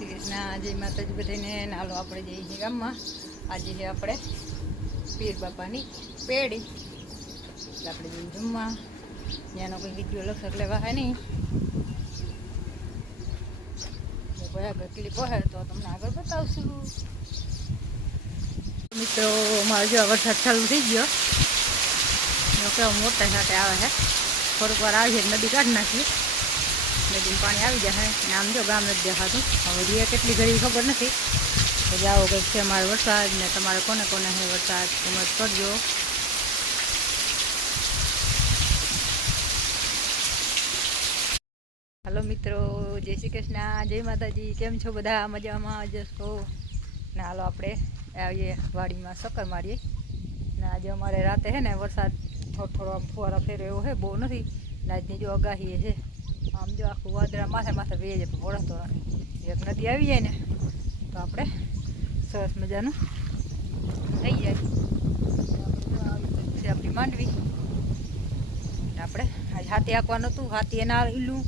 શ્રી કૃષ્ણ, જય માતાજી બધાને. નાલો આપણે જઈએ છીએ ગામમાં. આજે છે આપણે પીર બાપાની પેઢી, એટલે આપણે જઈએ જમવા. ત્યાંનો કોઈ વિડીયો લક્ષક લેવા હે નહીં, કોઈ આગળ ક્લિપ હોય તો તમને આગળ બતાવશું. મિત્રો અમારે જો વરસાદ ચાલુ થઈ ગયો, કેવા મોટા સાથે આવે છે. થોડીક વાર આવી છે નદી કાઢી નાખીએ, નદીમાં પાણી આવી જાય. અને આમ જો ગામ નથી દેખાતું. હવે રીએ કેટલી ઘડી ખબર નથી. તો જાઓ કંઈક છે અમારે વરસાદ, ને તમારે કોને કોને છે વરસાદ કોમેન્ટ કરજો. હલો મિત્રો, જય શ્રી કૃષ્ણ, જય માતાજી. કેમ છો બધા? મજામાં જશો ને? હાલો આપણે આવીએ વાડીમાં ચક્કર મારીએ. ને આજે અમારે રાતે છે ને વરસાદ થોડો થોડો આમ ફુવારા ફેરો એવો છે, બહુ નથી. ને આજની જો આગાહી છે, આમ જો આખું વાદળા માથે માથે બે જાય, પણ વળતો નથી. એક નદી આવી જાય ને તો આપણે સરસ મજાનું થઈ જાય. આપણી માંડવી આપણે આજ હાથી આંકવાનું હતું, હાથી એના ઈલું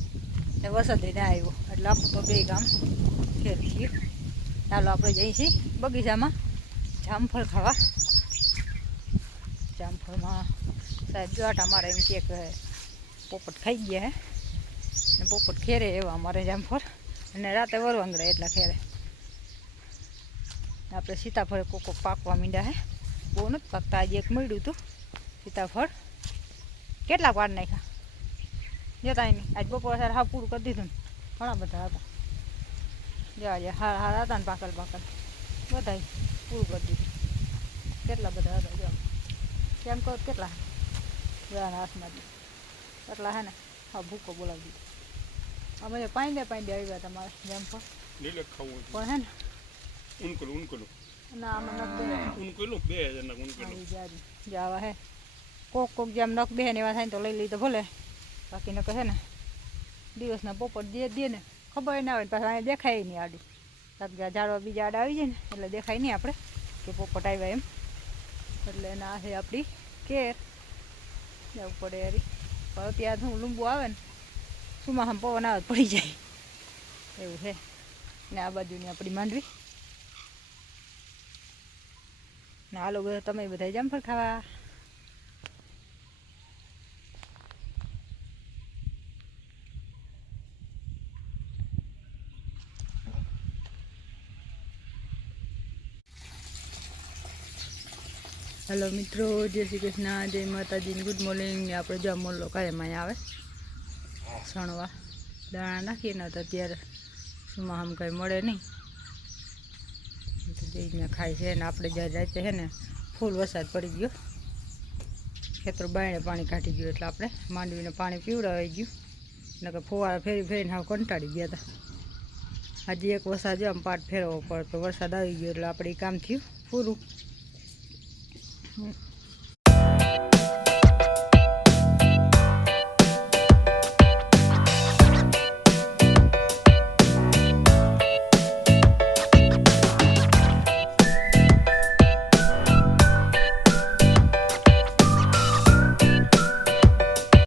ને વરસાદ ના આવ્યો, એટલે આપણું તો બે કામ ફેર થયું. ચાલો આપણે જઈએ છીએ બગીચામાં જામફળ ખાવા. જામફળમાં સાહેબ જો આટા મારે એમ કે પોપટ ખાઈ ગયા હે, ને પોપટ ખેરે એવા અમારે જામફળ, અને રાતે વરવાંગડે એટલા ખેરે. આપણે સીતાફળ કોક પાકવા માંડ્યા હે, બહુ નથી પાકતા. આજે એક મળ્યું હતું સીતાફળ, કેટલા પાડ નાખ્યા જતા નહીં. આજ બપોર સારા હા પૂરું કરી દીધું ને, ઘણા બધા હતા. જો આજે હારા હારા હતા ને, પાકલ પાકલ બધા પૂરું કરી દીધું. કેટલા બધા હતા જો, કેમ કહો કેટલા જવાના હાથમાં એટલા હે ને. હા ભૂકો બોલાવી દીધો. અમે પાંડે આવ્યા તમારે જેમ પણ હે ને ના અમે જવા હે કોક જેમ નખ બે ને એવા થાય ને તો લઈ લીધો ભલે. બાકી ન કહે ને દિવસના પોપટ દે ને ખબર ના હોય, પાછા અહીંયા દેખાય નહીં આડું. ઝાડવા બીજા આડા આવી જાય ને એટલે દેખાય નહીં આપણે કે પોપટ આવ્યા એમ. એટલે ના છે આપણી કેર જવું પડે યારી. પણ અત્યારે શું લીંબુ આવે ને સુમાહામ પવન આવે પડી જાય એવું છે. ને આ બાજુની આપણી માંડવી. ને હાલો તમે બધા જામફળ ખાવા. હેલો મિત્રો, જય શ્રી કૃષ્ણ, જય માતાજી, ગુડ મોર્નિંગ. ને આપણે જો મોલ્લો કાયમ અહીંયા આવે સણવા, દાણા નાખીએ ને તો અત્યારે સુમાં આમ કંઈ મળે નહીં, જઈને ખાય છે. ને આપણે જ્યારે રાતે છે ને ફૂલ વરસાદ પડી ગયો, ખેતરો બાયણે પાણી કાઢી ગયું, એટલે આપણે માંડવીને પાણી પીવડાવી ગયું. ને કે ફુવારા ફેરી ફેરીને હાવ કંટાળી ગયા હતા. આજે એક વરસાદ આમ પાટ ફેરવવો પડે, તો વરસાદ આવી ગયો એટલે આપણે કામ થયું પૂરું.